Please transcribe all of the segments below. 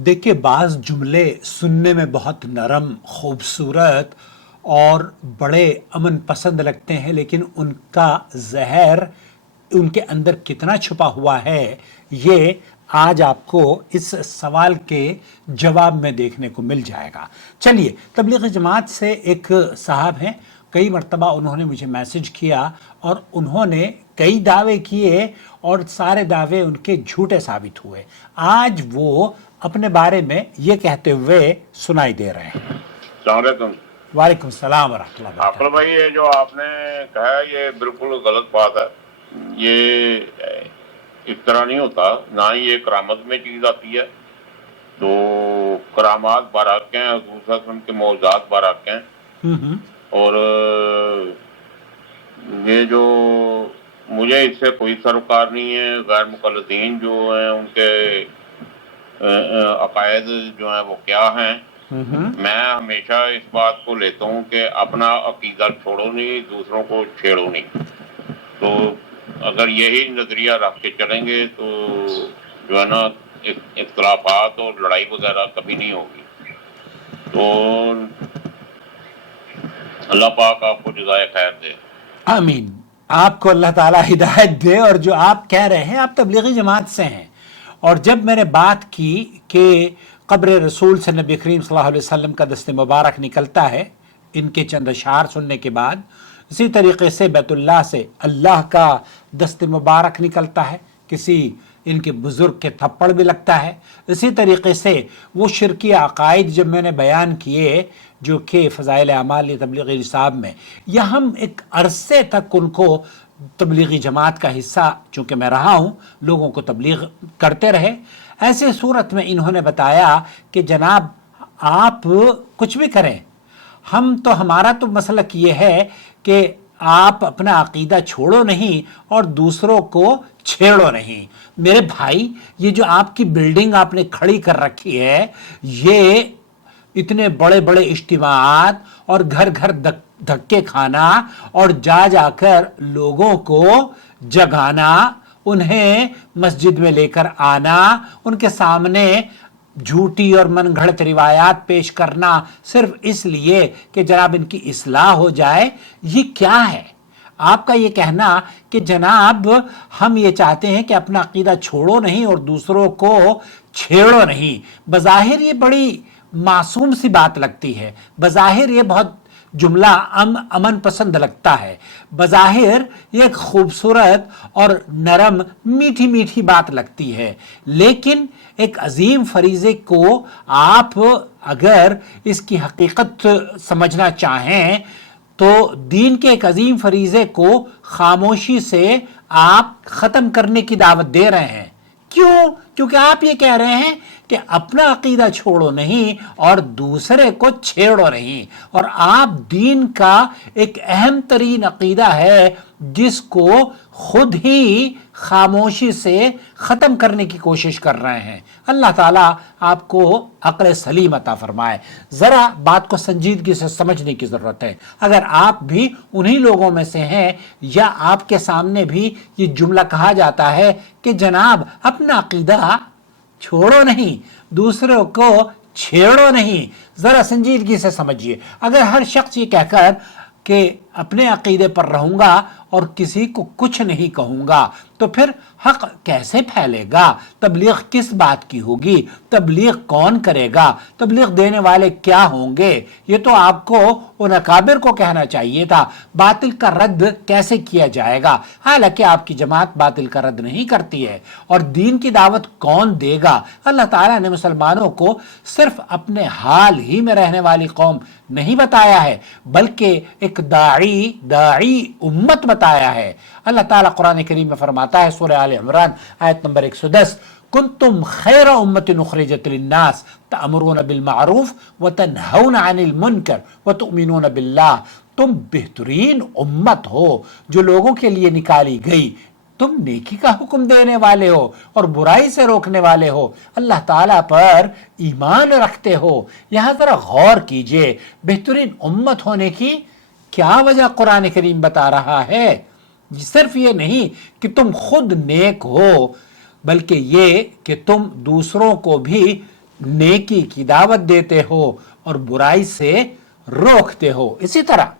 देखिए, बाज़ जुमले सुनने में बहुत नरम, खूबसूरत और बड़े अमन पसंद लगते हैं, लेकिन उनका जहर उनके अंदर कितना छुपा हुआ है, ये आज आपको इस सवाल के जवाब में देखने को मिल जाएगा। चलिए, तबलीग जमात से एक साहब हैं, कई मरतबा उन्होंने मुझे मैसेज किया और उन्होंने कई दावे किए और सारे दावे उनके झूठे साबित हुए। आज वो अपने बारे में ये कहते हुए सुनाई दे रहे हैं। अस्सलामुअलैकुम। वालेकुम सलाम वरहमतुल्लाह। आकल भाई, ये जो आपने कहा है ये बिल्कुल गलत बात है। ये इस तरह नहीं होता, ना ही ये करामत में चीज आती है। तो करामात बाराकें हैं, दूसरा के मौजूदात बाराकें हैं। और ये जो मुझे इससे कोई सरोकार नहीं है। गैर मुकल्लिदीन जो हैं उनके अकायद जो हैं वो क्या हैं। मैं हमेशा इस बात को लेता हूँ कि अपना अकीदा छोड़ो नहीं, दूसरों को छेड़ो नहीं। तो अगर यही नजरिया रख के चलेंगे तो जो है ना इख्तलाफात और लड़ाई वगैरह कभी नहीं होगी। तो अल्लाह पाक आपको जज़ाए खैर दे। आमीन। आपको अल्लाह ताला हिदायत दे। और जो आप कह रहे हैं, आप तबलीगी जमात से हैं, और जब मैंने बात की कि कब्र रसूल से नबी करीम सल्लल्लाहु अलैहि वसल्लम का दस्त मुबारक निकलता है इनके चंद अशार सुनने के बाद, इसी तरीके से बैतुल्लाह से अल्लाह का दस्त मुबारक निकलता है, किसी इनके बुजुर्ग के थप्पड़ भी लगता है। इसी तरीके से वो शिरकी अकायद जब मैंने बयान किए जो कि फ़ज़ाइल अमाल तबलीगी निसाब में, या हम एक अरसे तक उनको तबलीगी जमात का हिस्सा चूँकि मैं रहा हूँ, लोगों को तबलीग करते रहे, ऐसे सूरत में इन्होंने बताया कि जनाब आप कुछ भी करें, हम तो हमारा तो मसलक ये है कि आप अपना अकीदा छोड़ो नहीं और दूसरों को छेड़ो नहीं। मेरे भाई, ये जो आपकी बिल्डिंग आपने खड़ी कर रखी है, ये इतने बड़े बड़े इज्तिमाआत और घर घर धक्के खाना और जा जाकर लोगों को जगाना, उन्हें मस्जिद में लेकर आना, उनके सामने झूठी और मनगढ़ंत रिवायात पेश करना सिर्फ इसलिए कि जनाब इनकी इस्लाह हो जाए, ये क्या है? आपका ये कहना कि जनाब हम ये चाहते हैं कि अपना अकीदा छोड़ो नहीं और दूसरों को छेड़ो नहीं, बज़ाहिर ये बड़ी मासूम सी बात लगती है, बज़ाहिर ये बहुत जुमला अमन पसंद लगता है, बज़ाहिर ये एक खूबसूरत और नरम मीठी मीठी बात लगती है, लेकिन एक अजीम फरीज़े को आप अगर इसकी हकीकत समझना चाहें तो दीन के एक अजीम फरीज़े को खामोशी से आप ख़त्म करने की दावत दे रहे हैं। क्यों? क्योंकि आप ये कह रहे हैं कि अपना अकीदा छोड़ो नहीं और दूसरे को छेड़ो नहीं, और आप दीन का एक अहम तरीन अकीदा है जिसको खुद ही खामोशी से ख़त्म करने की कोशिश कर रहे हैं। अल्लाह ताला आपको अक्ल सलीम अता फरमाए। ज़रा बात को संजीदगी से समझने की ज़रूरत है। अगर आप भी उन्हीं लोगों में से हैं या आपके सामने भी ये जुमला कहा जाता है कि जनाब अपना अकीदा छोड़ो नहीं, दूसरों को छेड़ो नहीं, ज़रा संजीदगी से समझिए। अगर हर शख्स ये कहकर कि अपने अकीदे पर रहूँगा और किसी को कुछ नहीं कहूँगा, तो फिर हक़ कैसे फैलेगा? तबलीग किस बात की होगी? तबलीग कौन करेगा? तबलीग देने वाले क्या होंगे? ये तो आपको उन अकाबिर को कहना चाहिए था। बातिल का रद्द कैसे किया जाएगा? हालांकि आपकी जमात बातिल का रद्द नहीं करती है, और दीन की दावत कौन देगा? अल्लाह ताला ने मुसलमानों को सिर्फ अपने हाल ही में रहने वाली कौम नहीं बताया है, बल्कि एक दाई उम्मत बताया है। अल्लाह ताला कुरान करीम में फरमाता है, सूरह आल इमरान आयत नंबर 110, कुंतुम खैर उम्मतिन उखरिजत लिन्नास तअमुरून बिल मारूफ व तनहौन अनिल मुनकर व तुमिनून बिल्लाह। तुम बेहतरीन उम्मत हो जो लोगों के लिए निकाली गई, तुम नेकी का हुक्म देने वाले हो और बुराई से रोकने वाले हो, अल्लाह ताला पर ईमान रखते हो। यहाँ जरा गौर कीजिए, बेहतरीन उम्मत होने की क्या वजह कुरान करीम बता रहा है। सिर्फ ये नहीं कि तुम खुद नेक हो, बल्कि ये कि तुम दूसरों को भी नेकी की दावत देते हो और बुराई से रोकते हो। इसी तरह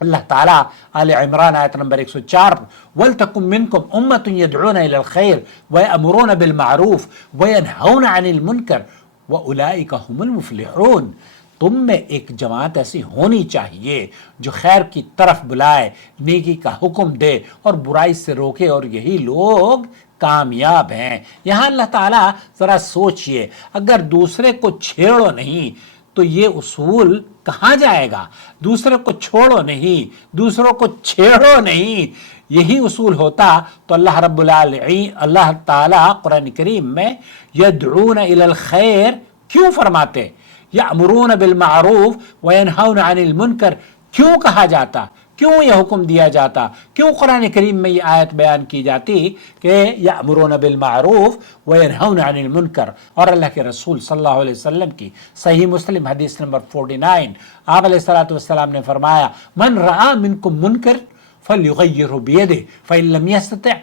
अल्लाह ताला आल इमरान आयत नंबर 104 वलतकुम मिनकुम उम्मतुन यदऊना इलल खैर व यअमुरूना बिल मारूफ व यनहौना अनिल मुनकर व उलाइका हुमुल मुफलिहून। तुम में एक जमात ऐसी होनी चाहिए जो खैर की तरफ बुलाए, नेकी का हुक्म दे और बुराई से रोके, और यही लोग कामयाब हैं। यहाँ अल्लाह ताला जरा सोचिए, अगर दूसरे को छेड़ो नहीं तो ये उसूल कहाँ जाएगा? दूसरे को छोड़ो नहीं, दूसरों को छेड़ो नहीं, यही उसूल होता तो अल्लाह ताला कुरान करीम में यदऊना इलल खैर क्यों फरमाते, यअमुरूना बिल मारूफ व यनहौना अनिल मुनकर क्यों कहा जाता, क्यों यह हुक्म दिया जाता, क्यों कुरान करीम में ये आयत बयान की जाती कि यअमुरूना बिल मारूफ व यनहौना अनिल मुनकर। और अल्लाह के रसूल सल्लल्लाहु अलैहि वसल्लम की सही मुस्लिम हदीस नंबर 49 आप अलैहिस्सलातु वस्सलाम ने फरमाया, मन रआ मिनकुम मुनकर फलयुगय्यिरहु बियदिही फइन लम यस्तति'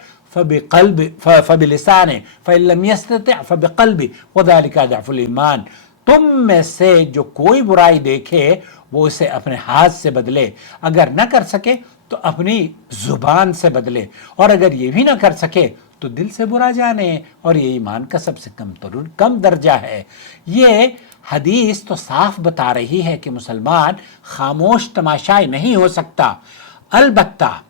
फबिलिसानिही फइन लम यस्तति' फबिक़ल्बिही वज़ालिका अज़अफ़ुल ईमान। तुम में से जो कोई बुराई देखे वो उसे अपने हाथ से बदले, अगर न कर सके तो अपनी जुबान से बदले, और अगर ये भी ना कर सके तो दिल से बुरा जाने, और ये ईमान का सबसे कम दर्जा है। ये हदीस तो साफ बता रही है कि मुसलमान खामोश तमाशाई नहीं हो सकता। अलबत्ता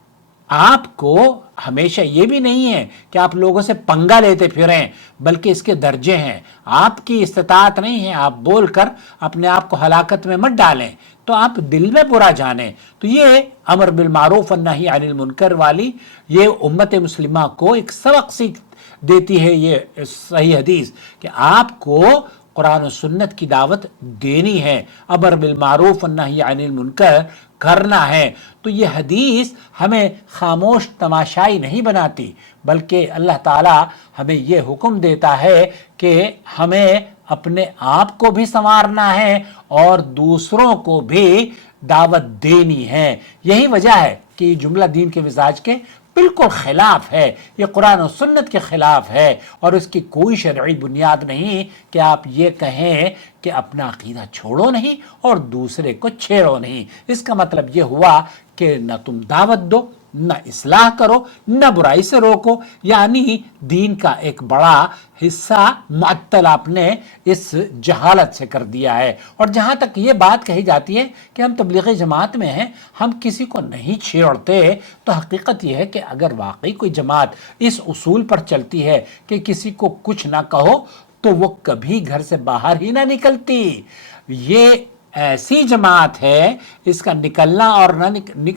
आपको हमेशा ये भी नहीं है कि आप लोगों से पंगा लेते फिरें, बल्कि इसके दर्जे हैं। आपकी इस्तिताअत नहीं है, आप बोलकर अपने आप को हलाकत में मत डालें, तो आप दिल में बुरा जाने। तो ये अमर बिल मारूफ व नही अनिल मुनकर वाली ये उम्मत मुस्लिमा को एक सबक सीख देती है ये सही हदीस कि आपको कुरान और सुन्नत की दावत देनी है, अमर बिल मारूफ व नही अनिल मुनकर करना है। तो ये हदीस हमें खामोश तमाशाई नहीं बनाती, बल्कि अल्लाह ताला हमें ये हुक्म देता है कि हमें अपने आप को भी संवारना है और दूसरों को भी दावत देनी है। यही वजह है कि जुमला दीन के मिजाज के बिल्कुल खिलाफ है, ये कुरान और सुन्नत के खिलाफ है, और इसकी कोई शरई बुनियाद नहीं कि आप ये कहें कि अपना अकीदा छोड़ो नहीं और दूसरे को छेड़ो नहीं। इसका मतलब ये हुआ कि न तुम दावत दो, न इस्लाह करो, न बुराई से रोको, यानी दीन का एक बड़ा हिस्सा मुअत्तल आपने इस जहालत से कर दिया है। और जहाँ तक ये बात कही जाती है कि हम तबलीगी जमात में हैं, हम किसी को नहीं छेड़ते, तो हकीकत यह है कि अगर वाकई कोई जमात इस उसूल पर चलती है कि किसी को कुछ ना कहो, तो वो कभी घर से बाहर ही ना निकलती। ये ऐसी जमात है, इसका निकलना और ना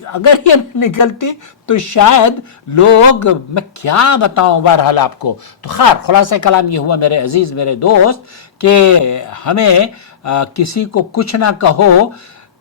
अगर ये निकलती तो शायद लोग, मैं क्या बताऊं बहरहाल आपको। तो खैर खुलासा कलाम ये हुआ मेरे अजीज मेरे दोस्त कि हमें किसी को कुछ ना कहो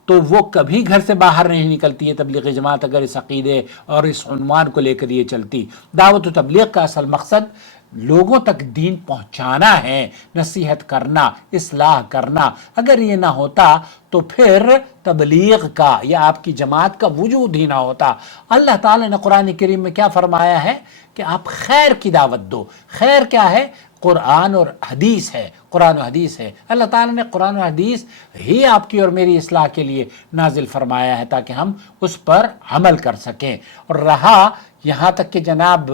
तो वो कभी घर से बाहर नहीं निकलती है तबलीगी जमात, अगर इस अकीदे और इस उन्वान को लेकर ये चलती। दावत व तबलीग का असल मकसद लोगों तक दीन पहुंचाना है, नसीहत करना, इस्लाह करना। अगर ये ना होता तो फिर तबलीग का या आपकी जमात का वजूद ही ना होता। अल्लाह ताला ने कुरान करीम में क्या फरमाया है कि आप खैर की दावत दो। खैर क्या है? कुरान और हदीस है, कुरान और हदीस है। अल्लाह ताला ने कुरान और हदीस ही आपकी और मेरी इस्लाह के लिए नाजिल फरमाया है ताकि हम उस पर अमल कर सकें। और रहा यहाँ तक कि जनाब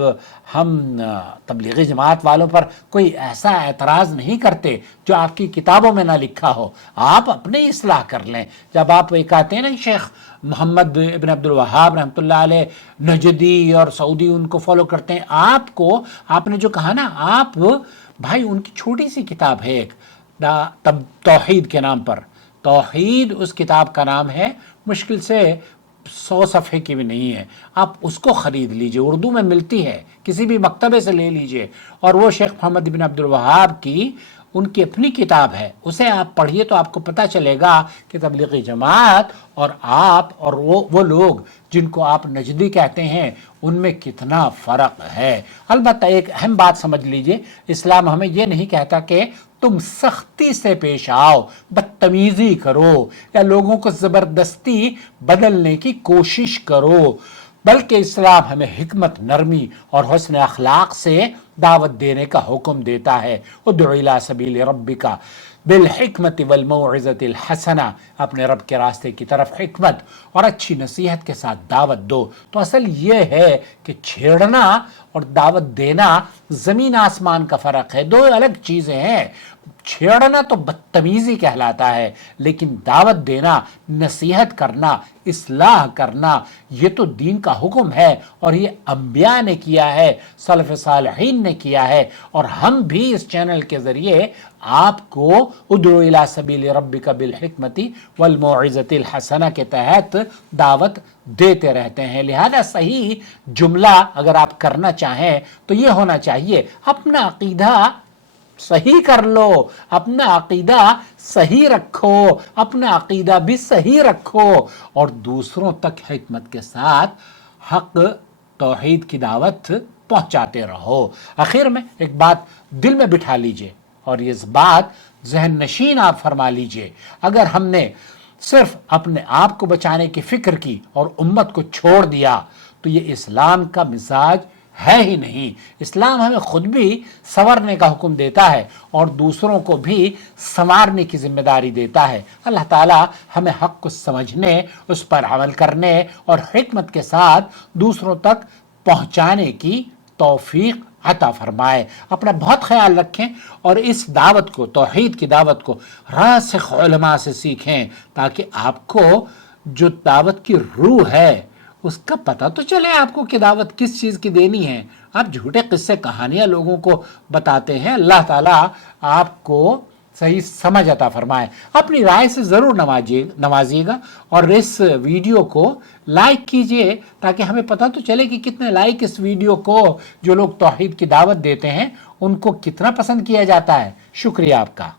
हम तबलीगी जमात वालों पर कोई ऐसा एतराज़ नहीं करते जो आपकी किताबों में ना लिखा हो, आप अपने इस्लाह कर लें। जब आप ये कहते हैं ना शेख मोहम्मद इब्न अब्दुल वहाब रहमतुल्लाह अलैह नजदी और सऊदी उनको फॉलो करते हैं, आपको आपने जो कहा ना, आप भाई उनकी छोटी सी किताब है एक तौहीद के नाम पर, तौहीद उस किताब का नाम है, मुश्किल से 100 सफ़े की भी नहीं है। आप उसको ख़रीद लीजिए, उर्दू में मिलती है, किसी भी मकतबे से ले लीजिए। और वो शेख मोहम्मद बिन अब्दुल वहाब की उनकी अपनी किताब है, उसे आप पढ़िए तो आपको पता चलेगा कि तबलीगी जमात और आप और वो लोग जिनको आप नजदी कहते हैं उनमें कितना फ़र्क है। अलबत्ता एक अहम बात समझ लीजिए, इस्लाम हमें ये नहीं कहता कि तुम सख्ती से पेश आओ, बदतमीजी करो या लोगों को ज़बरदस्ती बदलने की कोशिश करो। بلکہ اسلام ہمیں حکمت، نرمی اور حسن اخلاق سے دعوت دینے کا حکم دیتا ہے۔ ادع الی سبیل ربک بالحکمت والموعظۃ الحسنہ، اپنے رب کے راستے کی طرف حکمت اور اچھی نصیحت کے ساتھ دعوت دو۔ تو اصل یہ ہے کہ چھیڑنا اور دعوت دینا زمین آسمان کا فرق ہے، دو الگ چیزیں ہیں۔ چھیڑنا تو بدتمیزی کہلاتا ہے، لیکن دعوت دینا، نصیحت کرنا، اصلاح کرنا، یہ تو دین کا حکم ہے، اور یہ انبیاء نے کیا ہے، سلف صالحین نے کیا ہے، اور ہم بھی اس چینل کے ذریعے آپ کو ادعو الی سبیل ربک بالحکمت والموعظۃ الحسنہ کے تحت دعوت دیتے رہتے ہیں۔ لہذا صحیح جملہ اگر آپ کرنا چاہیں تو یہ ہونا چاہیے، اپنا عقیدہ صحیح کر لو، اپنا عقیدہ صحیح رکھو، اپنا عقیدہ بھی صحیح رکھو، اور دوسروں تک حکمت کے ساتھ حق توحید کی دعوت پہنچاتے رہو۔ آخر میں ایک بات دل میں بٹھا لیجئے اور یہ بات ذہن نشین آپ فرما لیجئے، اگر ہم نے صرف اپنے آپ کو بچانے کی فکر کی اور امت کو چھوڑ دیا تو یہ اسلام کا مزاج ہے ہی نہیں۔ اسلام ہمیں خود بھی سنورنے کا حکم دیتا ہے اور دوسروں کو بھی سنوارنے کی ذمہ داری دیتا ہے۔ اللہ تعالیٰ ہمیں حق کو سمجھنے، اس پر عمل کرنے اور حکمت کے ساتھ دوسروں تک پہنچانے کی توفیق عطا فرمائے۔ اپنا بہت خیال رکھیں اور اس دعوت کو، توحید کی دعوت کو راسخ علماء سے سیکھیں، تاکہ آپ کو جو دعوت کی روح ہے اس کا پتہ تو چلے آپ کو کہ دعوت کس چیز کی دینی ہے۔ آپ جھوٹے قصے کہانیاں لوگوں کو بتاتے ہیں۔ اللہ تعالیٰ آپ کو صحیح سمجھ عطا فرمائے۔ اپنی رائے سے ضرور نوازیے گا اور اس ویڈیو کو لائک کیجئے، تاکہ ہمیں پتہ تو چلے کہ کتنے لائک اس ویڈیو کو، جو لوگ توحید کی دعوت دیتے ہیں ان کو کتنا پسند کیا جاتا ہے۔ شکریہ آپ کا۔